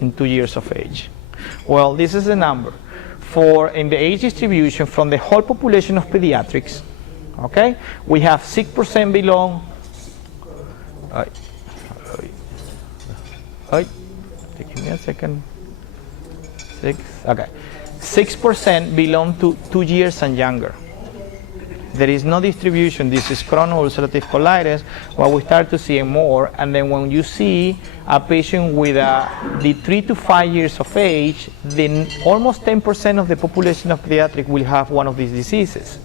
in 2 years of age. Well, this is the number for in the age distribution from the whole population of pediatrics. Okay, we have 6% belong. Give me a second. 6% belong to 2 years and younger. There is no distribution. This is Crohn's ulcerative colitis. What we start to see more, and then when you see a patient with the 3 to 5 years of age, then almost 10% of the population of pediatric will have one of these diseases.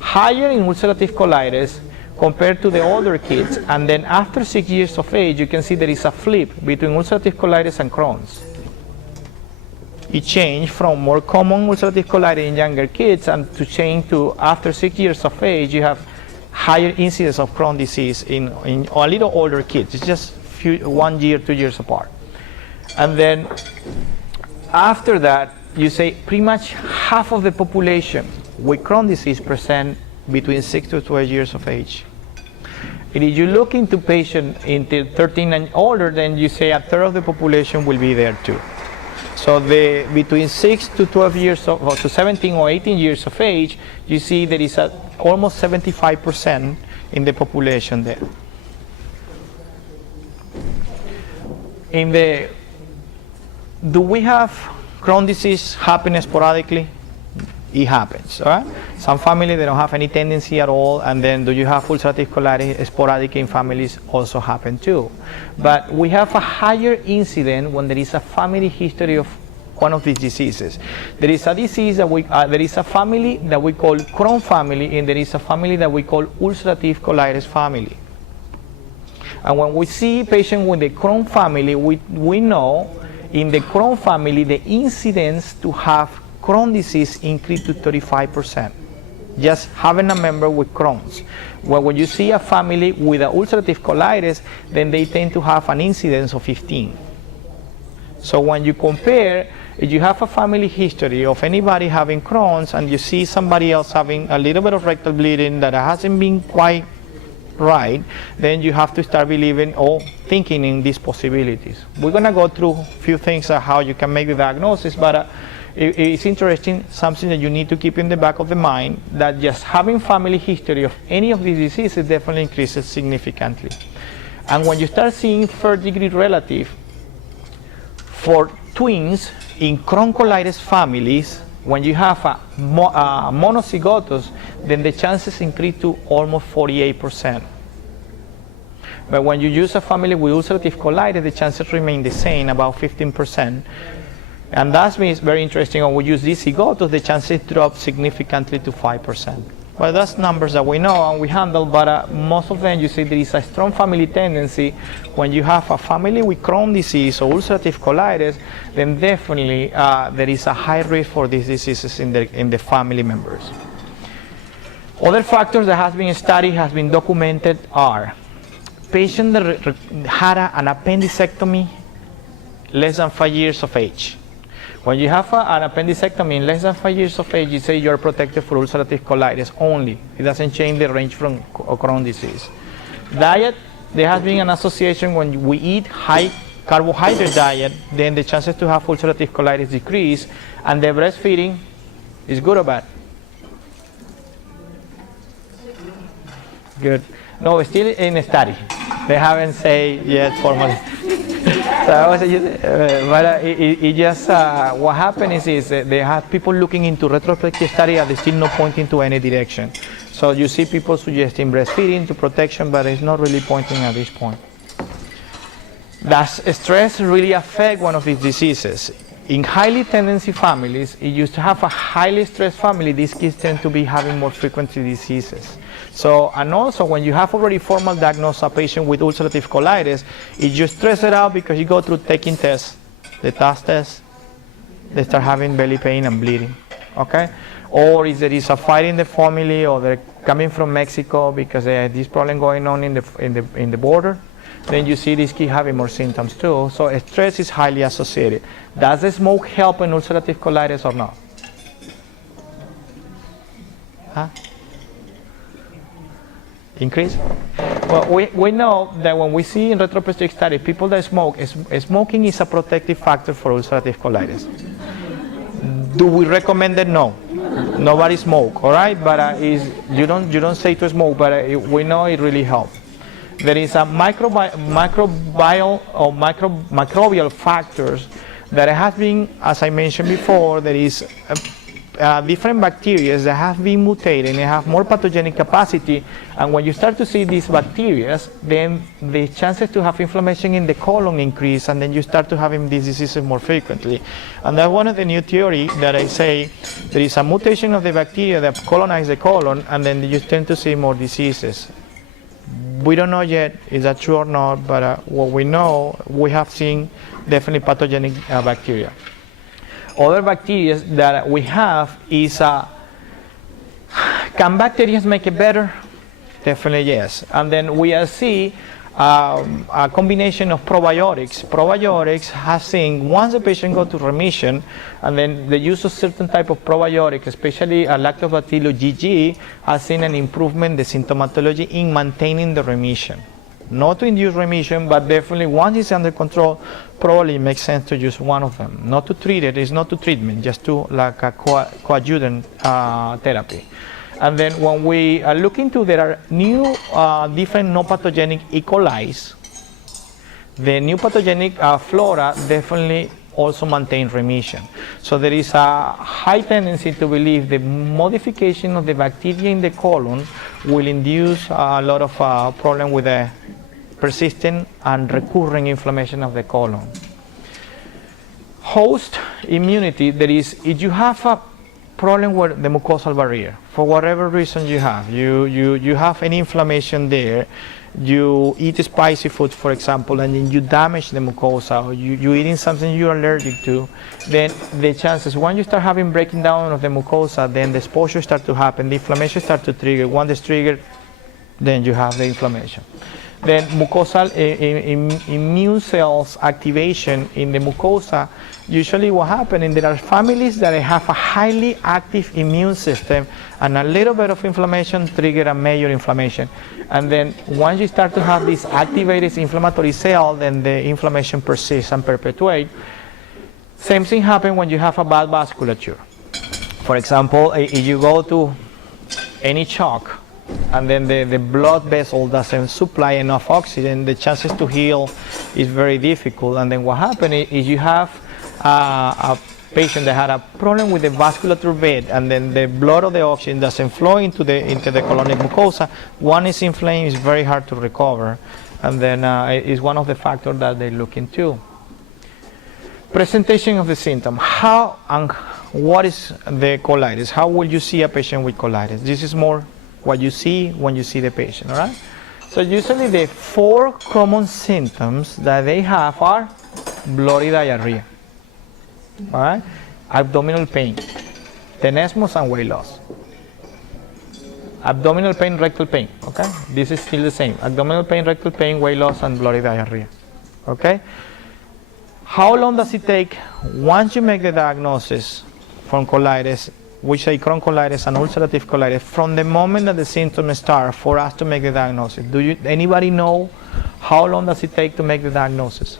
Higher in ulcerative colitis compared to the older kids, and then after 6 years of age, you can see there is a flip between ulcerative colitis and Crohn's. It changed from more common ulcerative colitis in younger kids and to change to after 6 years of age, you have higher incidence of Crohn's disease in a little older kids. It's just 1 year, 2 years apart. And then after that, you say pretty much half of the population with Crohn's disease present between 6 to 12 years of age. And if you look into patients until 13 and older, then you say a third of the population will be there too. So between 6 to 12 years of, or to 17 or 18 years of age, you see there is almost 75% in the population there. Do we have Crohn's disease happen sporadically? It happens, all right? Some families, they don't have any tendency at all, and then do you have ulcerative colitis sporadic in families? Also happen too. But we have a higher incidence when there is a family history of one of these diseases. There is a disease that there is a family that we call Crohn family, and there is a family that we call ulcerative colitis family. And when we see patients with the Crohn family, we know in the Crohn family the incidence to have Crohn's disease increased to 35%. Just having a member with Crohn's. Well, when you see a family with an ulcerative colitis, then they tend to have an incidence of 15. So when you compare, if you have a family history of anybody having Crohn's and you see somebody else having a little bit of rectal bleeding that hasn't been quite right, then you have to start believing or thinking in these possibilities. We're going to go through a few things of how you can make the diagnosis, but it's interesting, something that you need to keep in the back of the mind, that just having family history of any of these diseases definitely increases significantly. And when you start seeing third degree relative for twins in Crohn's colitis families, when you have a monozygous, then the chances increase to almost 48%. But when you use a family with ulcerative colitis, the chances remain the same, about 15%. And that means very interesting. When we use these zygotes, the chances drop significantly to 5%. But that's numbers that we know and we handle, but most of them you see there is a strong family tendency. When you have a family with Crohn's disease or ulcerative colitis, then definitely there is a high risk for these diseases in the family members. Other factors that have been studied, has been documented are patients that had an appendicectomy less than 5 years of age. When you have an appendicectomy in less than 5 years of age, you say you're protected for ulcerative colitis only. It doesn't change the range from Crohn's disease. Diet, there has been an association when we eat high carbohydrate diet, then the chances to have ulcerative colitis decrease, and the breastfeeding is good or bad? Good. No, still in a study. They haven't said yet formally. So it just what happened is they have people looking into retrospective study and they still not pointing to any direction. So you see people suggesting breastfeeding to protection, but it's not really pointing at this point. Does stress really affect one of these diseases? In highly tendency families, if you have a highly stressed family, these kids tend to be having more frequently diseases. So, and also when you have already formal diagnosed a patient with ulcerative colitis, if you stress it out because you go through taking tests, the TAS test, they start having belly pain and bleeding, okay? Or if there is a fight in the family, or they're coming from Mexico because they have this problem going on in the border, then you see these kids having more symptoms too. So stress is highly associated. Does the smoke help in ulcerative colitis or not? Huh? Increase? Well, we know that when we see in retrospective studies, people that smoke, smoking is a protective factor for ulcerative colitis. Do we recommend it? No. Nobody smoke, all right? But you don't say to smoke, but we know it really helps. There is a microbial or microbial factors that have been, as I mentioned before, there is different bacteria that have been mutated and they have more pathogenic capacity, and when you start to see these bacteria, then the chances to have inflammation in the colon increase, and then you start to having these diseases more frequently. And that's one of the new theory that I say there is a mutation of the bacteria that colonize the colon, and then you tend to see more diseases. We don't know yet is that true or not, but what we know, we have seen definitely pathogenic bacteria. Other bacteria that we have is, can bacteria make it better? Definitely yes. And then we see a combination of probiotics. Probiotics has seen once the patient go to remission, and then the use of certain type of probiotic, especially Lactobacillus GG, has seen an improvement in the symptomatology in maintaining the remission. Not to induce remission, but definitely once it's under control, probably it makes sense to use one of them. Not to treat it, it's not to treatment, just to like a coadjuvant therapy. And then when we look into, there are new different non-pathogenic E. coli. The new pathogenic flora definitely also maintain remission. So there is a high tendency to believe the modification of the bacteria in the colon will induce a lot of problem with the persistent and recurring inflammation of the colon. Host immunity, there is, if you have a problem with the mucosal barrier, for whatever reason you have, you have any inflammation there, you eat spicy food, for example, and then you damage the mucosa, or you're eating something you're allergic to, then the chances, when you start having breaking down of the mucosa, then the exposure starts to happen, the inflammation starts to trigger. Once it's triggered, then you have the inflammation. Then mucosal immune cells activation in the mucosa, usually what happens, and there are families that have a highly active immune system, and a little bit of inflammation trigger a major inflammation. And then once you start to have this activated inflammatory cell, then the inflammation persists and perpetuates. Same thing happens when you have a bad vasculature. For example, if you go to any shock, and then the blood vessel doesn't supply enough oxygen, the chances to heal is very difficult. And then what happens is you have a patient that had a problem with the vasculature bed, and then the blood or the oxygen doesn't flow into the colonic mucosa. One is inflamed, it's very hard to recover, and then it's one of the factors that they look into. Presentation of the symptom. How and what is the colitis? How will you see a patient with colitis? This is more what you see when you see the patient, all right? So usually the 4 common symptoms that they have are bloody diarrhea, all right? Abdominal pain, tenesmus and weight loss. Abdominal pain, rectal pain, okay? This is still the same. Abdominal pain, rectal pain, weight loss, and bloody diarrhea, okay? How long does it take once you make the diagnosis from colitis, we say Crohn's colitis and ulcerative colitis, from the moment that the symptoms start for us to make the diagnosis? Anybody know how long does it take to make the diagnosis?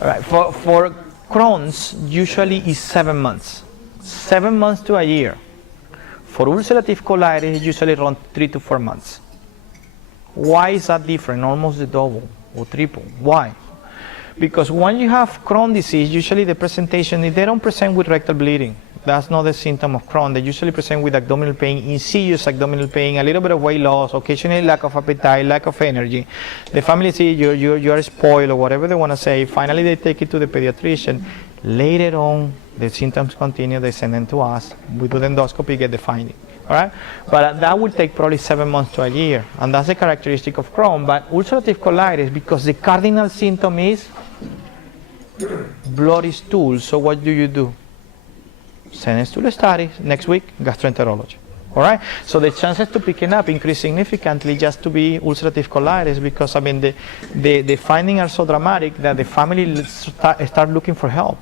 All right, for Crohn's, usually is 7 months. 7 months to a year. For ulcerative colitis, it's usually around 3 to 4 months. Why is that different? Almost the double or triple. Why? Because when you have Crohn's disease, usually the presentation, they don't present with rectal bleeding. That's not the symptom of Crohn. They usually present with abdominal pain, insidious abdominal pain, a little bit of weight loss, occasionally lack of appetite, lack of energy. The family sees you're spoiled or whatever they want to say. Finally, they take it to the pediatrician. Later on, the symptoms continue. They send them to us. We do the endoscopy, get the finding. All right? But that would take probably 7 months to a year. And that's the characteristic of Crohn. But ulcerative colitis, because the cardinal symptom is bloody stool. So what do? Send us to the study. Next week, gastroenterology. All right? So the chances to picking up increase significantly just to be ulcerative colitis, because I mean the findings are so dramatic that the family start looking for help.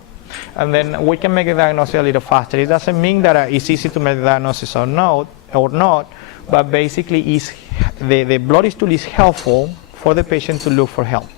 And then we can make a diagnosis a little faster. It doesn't mean that it's easy to make the diagnosis or not. or not, but basically the blood stool is helpful for the patient to look for help.